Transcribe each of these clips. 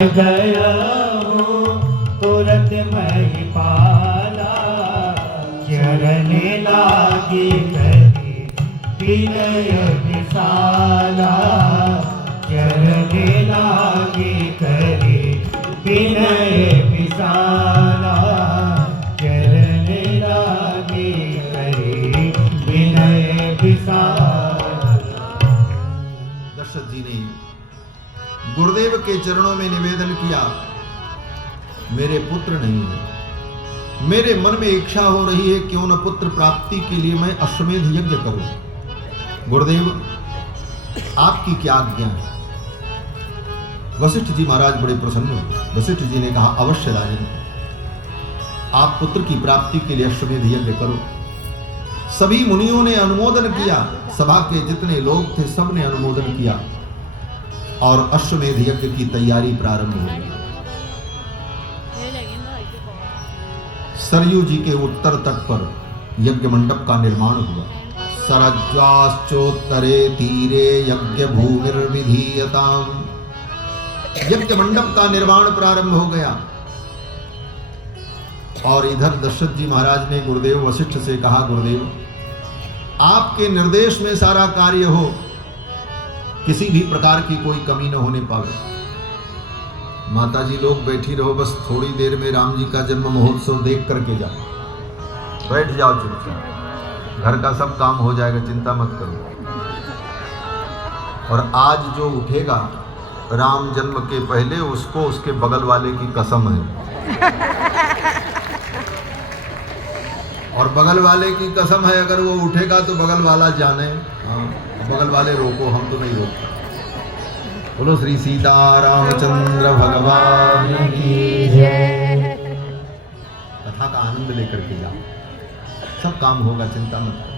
गया हूँ तुरंत मैं पाला, चरण लागी करी विनय विशाला, चरण लागी करी विनय विशाला, चरण लागी करी विनय विशाला। दशरथ जी ने गुरुदेव के चरणों में निवेदन किया, मेरे पुत्र नहीं है, मेरे मन में इच्छा हो रही है क्यों न पुत्र प्राप्ति के लिए मैं अश्वमेध यज्ञ करूं। गुरुदेव आपकी क्या आज्ञा है? वशिष्ठ जी महाराज बड़े प्रसन्न हुए। वशिष्ठ जी ने कहा, अवश्य राजन, आप पुत्र की प्राप्ति के लिए अश्वमेध यज्ञ करो। सभी मुनियों ने अनुमोदन किया, सभा के जितने लोग थे सब ने अनुमोदन किया और अश्वमेध यज्ञ की तैयारी प्रारंभ हो गई। सरयू जी के उत्तर तट पर यज्ञ मंडप का निर्माण हुआ। सरज्वाश्चोत्तरे तीरे यज्ञ भूमिर्विधीयताम्। यज्ञ मंडप का निर्माण प्रारंभ हो गया और इधर दशरथ जी महाराज ने गुरुदेव वशिष्ठ से कहा, गुरुदेव आपके निर्देश में सारा कार्य हो, किसी भी प्रकार की कोई कमी न होने पावे। माता जी लोग बैठी रहो, बस थोड़ी देर में राम जी का जन्म महोत्सव देख करके जाओ। बैठ जाओ चुपचाप, घर का सब काम हो जाएगा, चिंता मत करो। और आज जो उठेगा राम जन्म के पहले, उसको उसके बगल वाले की कसम है। और बगल वाले की कसम है, अगर वो उठेगा तो बगल वाला जाने। बगल वाले रोको, हम तो नहीं रोकते। बोलो श्री सीता रामचंद्र भगवान की जय। कथा का आनंद लेकर के जाओ, सब काम होगा, चिंता मत करो।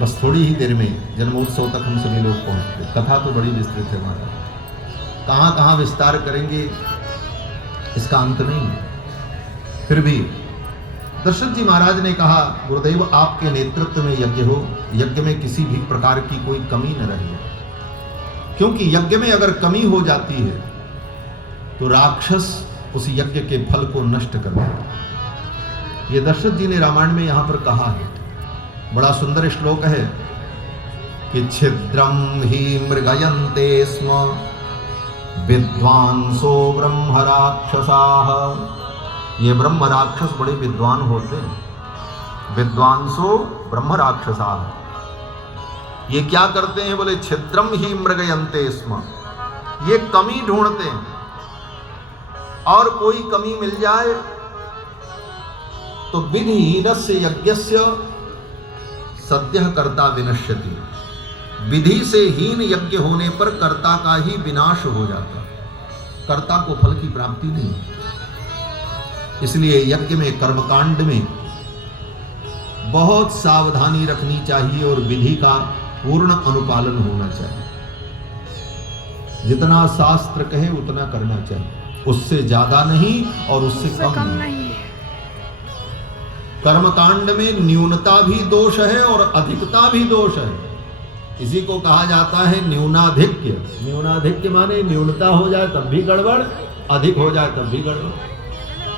बस थोड़ी ही देर में जन्मोत्सव तक हम सभी लोग पहुंचते। कथा तो बड़ी विस्तृत है महाराज, कहां कहां विस्तार करेंगे इसका अंत नहीं। फिर भी दशरथ जी महाराज ने कहा, गुरुदेव आपके नेतृत्व में यज्ञ हो, यज्ञ में किसी भी प्रकार की कोई कमी न रहे, क्योंकि यज्ञ में अगर कमी हो जाती है तो राक्षस उस यज्ञ के फल को नष्ट कर देते। ये दशरथ जी ने रामायण में यहां पर कहा है, बड़ा सुंदर श्लोक है कि छिद्रम ही मृगयन्ते स्म विद्वांसो ब्रह्म राक्षसाः। ये ब्रह्म राक्षस बड़े विद्वान होते हैं। विद्वांसो ब्रह्म राक्षसाः। ये क्या करते हैं? बोले छिद्रम ही मृगयन्ते स्म, ये कमी ढूंढते हैं, और कोई कमी मिल जाए तो विधिहीनस्य यज्ञस्य सद्यः कर्ता विनश्यति। विधि से हीन यज्ञ होने पर कर्ता का ही विनाश हो जाता, कर्ता को फल की प्राप्ति नहीं। इसलिए यज्ञ में, कर्मकांड में बहुत सावधानी रखनी चाहिए और विधि का पूर्ण अनुपालन होना चाहिए। जितना शास्त्र कहे उतना करना चाहिए, उससे ज्यादा नहीं और उससे कम नहीं। कर्मकांड में न्यूनता भी दोष है और अधिकता भी दोष है। इसी को कहा जाता है न्यूनाधिक्य। न्यूनाधिक्य माने न्यूनता हो जाए तब भी गड़बड़, अधिक हो जाए तब भी गड़बड़।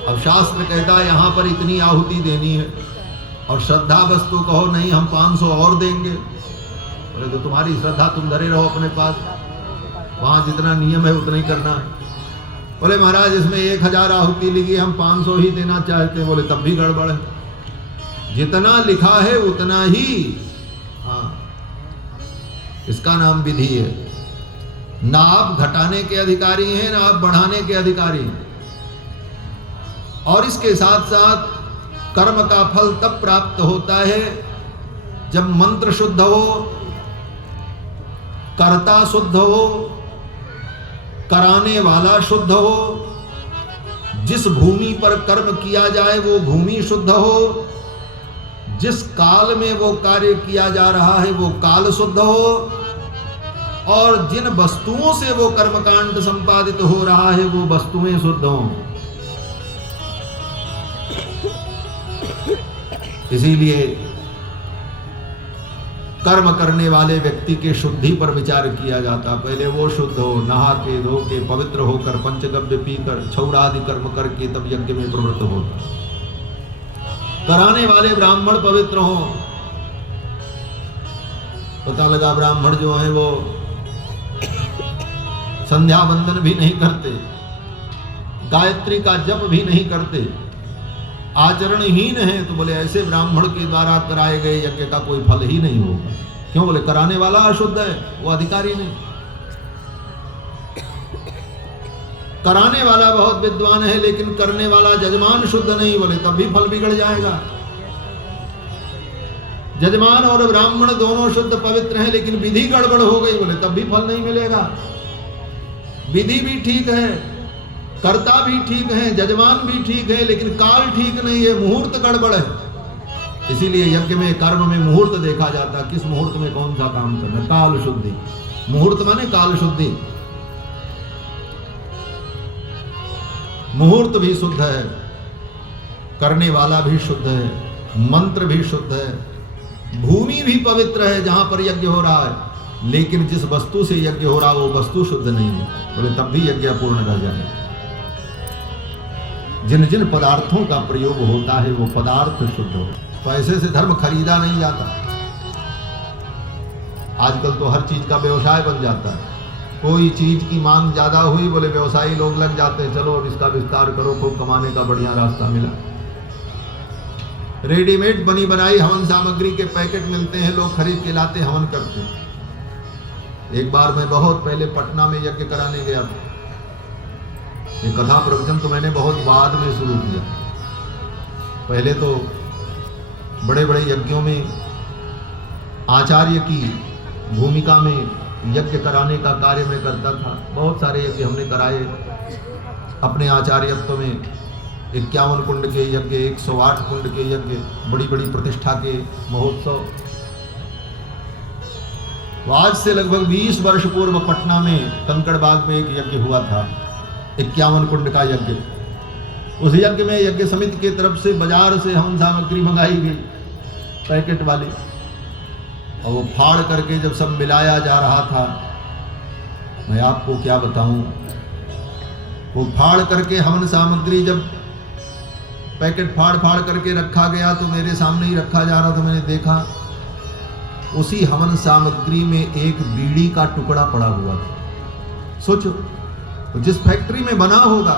अब शास्त्र कहता है यहां पर इतनी आहुति देनी है, और श्रद्धा वस्तु कहो नहीं हम 500 और देंगे। बोले तो तुम्हारी श्रद्धा, तुम धरे रहो अपने पास, वहां जितना नियम है उतना ही करना है। बोले महाराज इसमें 1000 आहुति लिखी, हम 500 ही देना चाहते हैं। बोले तब भी गड़बड़ है, जितना लिखा है उतना ही। हाँ, इसका नाम विधि है। ना आप घटाने के अधिकारी हैं, ना आप बढ़ाने के अधिकारी हैं। और इसके साथ साथ कर्म का फल तब प्राप्त होता है जब मंत्र शुद्ध हो, कर्ता शुद्ध हो, कराने वाला शुद्ध हो, जिस भूमि पर कर्म किया जाए वो भूमि शुद्ध हो, जिस काल में वो कार्य किया जा रहा है वो काल शुद्ध हो, और जिन वस्तुओं से वो कर्मकांड संपादित हो रहा है वो वस्तुएं शुद्ध हों। इसीलिए कर्म करने वाले व्यक्ति के शुद्धि पर विचार किया जाता। पहले वो शुद्ध हो, नहा के धो के पवित्र होकर पंचगव्य पीकर छौरादि कर्म करके तब यज्ञ में प्रवृत्त होता। कराने वाले ब्राह्मण पवित्र हो। पता लगा ब्राह्मण जो है वो संध्या वंदन भी नहीं करते, गायत्री का जप भी नहीं करते, आचरणहीन है, तो बोले ऐसे ब्राह्मण के द्वारा कराए गए यज्ञ का कोई फल ही नहीं होगा। क्यों? बोले कराने वाला अशुद्ध है, वो अधिकारी नहीं। कराने वाला बहुत विद्वान है लेकिन करने वाला जजमान शुद्ध नहीं, बोले तब भी फल बिगड़ जाएगा। जजमान और ब्राह्मण दोनों शुद्ध पवित्र हैं लेकिन विधि गड़बड़ हो गई, बोले तब भी फल नहीं मिलेगा। विधि भी ठीक है, कर्ता भी ठीक है, जजमान भी ठीक है, लेकिन काल ठीक नहीं है, मुहूर्त गड़बड़ है। इसीलिए यज्ञ में कर्म में मुहूर्त देखा जाता, किस मुहूर्त में कौन सा काम करना। काल शुद्धि, मुहूर्त माने काल शुद्धि। मुहूर्त भी शुद्ध है, करने वाला भी शुद्ध है, मंत्र भी शुद्ध है, भूमि भी पवित्र है जहां पर यज्ञ हो रहा है, लेकिन जिस वस्तु से यज्ञ हो रहा है वो वस्तु शुद्ध नहीं है, बोले तब भी यज्ञ अपूर्ण रह जाए। जिन जिन पदार्थों का प्रयोग होता है वो पदार्थ शुद्ध हो। पैसे से धर्म खरीदा नहीं जाता। आजकल तो हर चीज का व्यवसाय बन जाता है। कोई चीज की मांग ज्यादा हुई, बोले व्यवसायी लोग लग जाते हैं, चलो अब इसका विस्तार करो, खूब कमाने का बढ़िया रास्ता मिला। रेडीमेड बनी बनाई हवन सामग्री के पैकेट मिलते हैं, लोग खरीद के लाते, हवन करते हैं। एक बार मैं बहुत पहले पटना में यज्ञ कराने गया था। ये कथा प्रवचन तो मैंने बहुत बाद में शुरू किया। पहले तो बड़े बड़े यज्ञों में आचार्य की भूमिका में यज्ञ कराने का कार्य मैं करता था। बहुत सारे यज्ञ हमने कराए अपने आचार्यत्व में। 51 कुंड के यज्ञ, 108 कुंड के यज्ञ, बड़ी बड़ी प्रतिष्ठा के महोत्सव। तो आज से लगभग 20 वर्ष पूर्व पटना में कंकड़बाग में एक यज्ञ हुआ था, 51 कुंड का यज्ञ। उस यज्ञ में यज्ञ समिति की तरफ से बाजार से हवन सामग्री मंगाई गई पैकेट वाली, और वो फाड़ करके जब सब मिलाया जा रहा था, मैं आपको क्या बताऊं, वो फाड़ करके हवन सामग्री जब पैकेट फाड़ फाड़ करके रखा गया तो मेरे सामने ही रखा जा रहा था। मैंने देखा उसी हवन सामग्री में एक बीड़ी का टुकड़ा पड़ा हुआ था। सोचो, तो जिस फैक्ट्री में बना होगा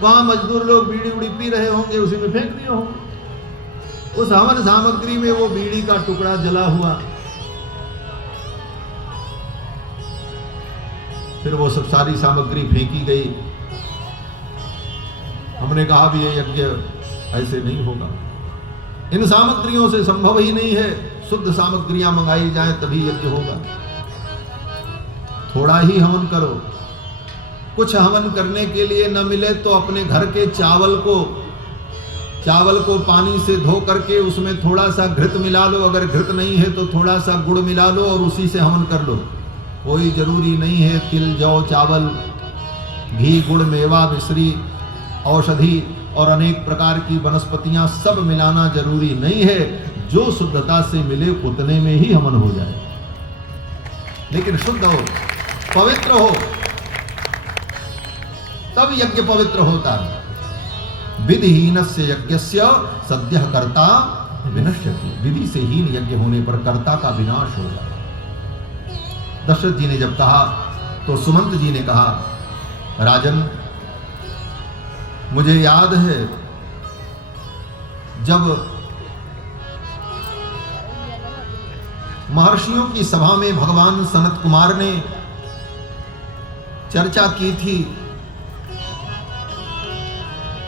वहां मजदूर लोग बीड़ी उड़ी पी रहे होंगे, उसी में फेंक दिए होंगे। उस हवन सामग्री में वो बीड़ी का टुकड़ा जला हुआ। फिर वो सब सारी सामग्री फेंकी गई। हमने कहा भी ये यज्ञ ऐसे नहीं होगा, इन सामग्रियों से संभव ही नहीं है। शुद्ध सामग्रियां मंगाई जाए तभी यज्ञ होगा। थोड़ा ही हवन करो। कुछ हवन करने के लिए न मिले तो अपने घर के चावल को पानी से धो करके उसमें थोड़ा सा घृत मिला लो। अगर घृत नहीं है तो थोड़ा सा गुड़ मिला लो और उसी से हवन कर लो। कोई जरूरी नहीं है तिल, जौ, चावल, घी, गुड़, मेवा, मिश्री, औषधि और अनेक प्रकार की वनस्पतियां सब मिलाना जरूरी नहीं है। जो शुद्धता से मिले उतने में ही हवन हो जाए, लेकिन शुद्ध हो, पवित्र हो, तब यज्ञ पवित्र होता है। विधिहीनस्य यज्ञस्य सद्यः कर्ता विनश्यति। विधि से हीन यज्ञ होने पर कर्ता का विनाश हो जाए। दशरथ जी ने जब कहा तो सुमंत जी ने कहा, राजन, मुझे याद है जब महर्षियों की सभा में भगवान सनत कुमार ने चर्चा की थी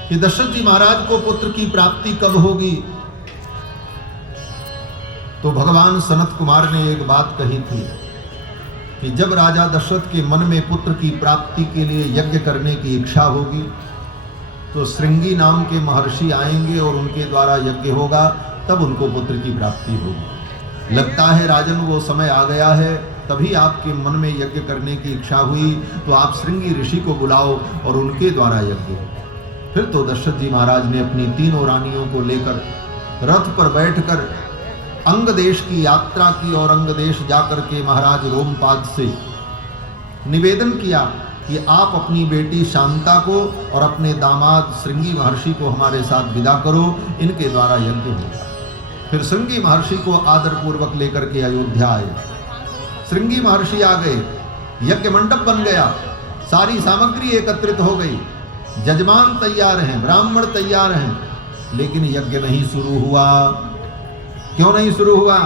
कि दशरथ जी महाराज को पुत्र की प्राप्ति कब होगी, तो भगवान सनत कुमार ने एक बात कही थी कि जब राजा दशरथ के मन में पुत्र की प्राप्ति के लिए यज्ञ करने की इच्छा होगी तो श्रृंगी नाम के महर्षि आएंगे और उनके द्वारा यज्ञ होगा, तब उनको पुत्र की प्राप्ति होगी। लगता है राजन वो समय आ गया है, तभी आपके मन में यज्ञ करने की इच्छा हुई, तो आप श्रृंगी ऋषि को बुलाओ और उनके द्वारा यज्ञ हो। फिर तो दशरथ जी महाराज ने अपनी तीनों रानियों को लेकर रथ पर बैठकर अंग देश की यात्रा की और अंग देश जाकर के महाराज रोमपाद से निवेदन किया कि आप अपनी बेटी शांता को और अपने दामाद श्रृंगी महर्षि को हमारे साथ विदा करो, इनके द्वारा यज्ञ होगा। फिर श्रृंगी महर्षि को आदर पूर्वक लेकर के अयोध्या आए। श्रृंगी महर्षि आ गए, यज्ञ मंडप बन गया, सारी सामग्री एकत्रित हो गई, जजमान तैयार हैं, ब्राह्मण तैयार हैं, लेकिन यज्ञ नहीं शुरू हुआ। क्यों नहीं शुरू हुआ?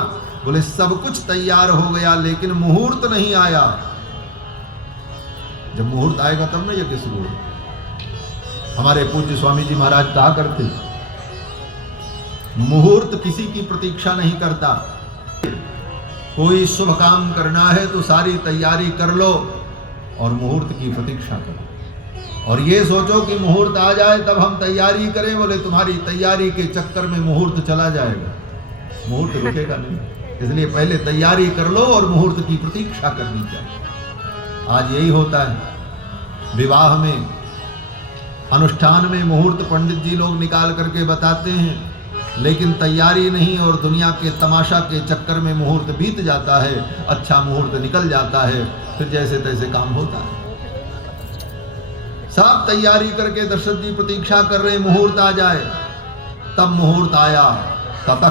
बोले सब कुछ तैयार हो गया लेकिन मुहूर्त नहीं आया। जब मुहूर्त आएगा तब ना यज्ञ शुरू होगा। हमारे पूज्य स्वामी जी महाराज कहा करते, मुहूर्त किसी की प्रतीक्षा नहीं करता। कोई शुभ काम करना है तो सारी तैयारी कर लो और मुहूर्त की प्रतीक्षा करो, और ये सोचो कि मुहूर्त आ जाए तब हम तैयारी करें। बोले तुम्हारी तैयारी के चक्कर में मुहूर्त चला जाएगा, मुहूर्त रुकेगा नहीं। इसलिए पहले तैयारी कर लो और मुहूर्त की प्रतीक्षा करनी चाहिए। आज यही होता है विवाह में, अनुष्ठान में मुहूर्त पंडित जी लोग निकाल करके बताते हैं, लेकिन तैयारी नहीं और दुनिया के तमाशा के चक्कर में मुहूर्त बीत जाता है, अच्छा मुहूर्त निकल जाता है, फिर जैसे तैसे काम होता है। सब तैयारी करके दशरथ जी प्रतीक्षा कर रहे मुहूर्त आ जाए, तब मुहूर्त आया, ततः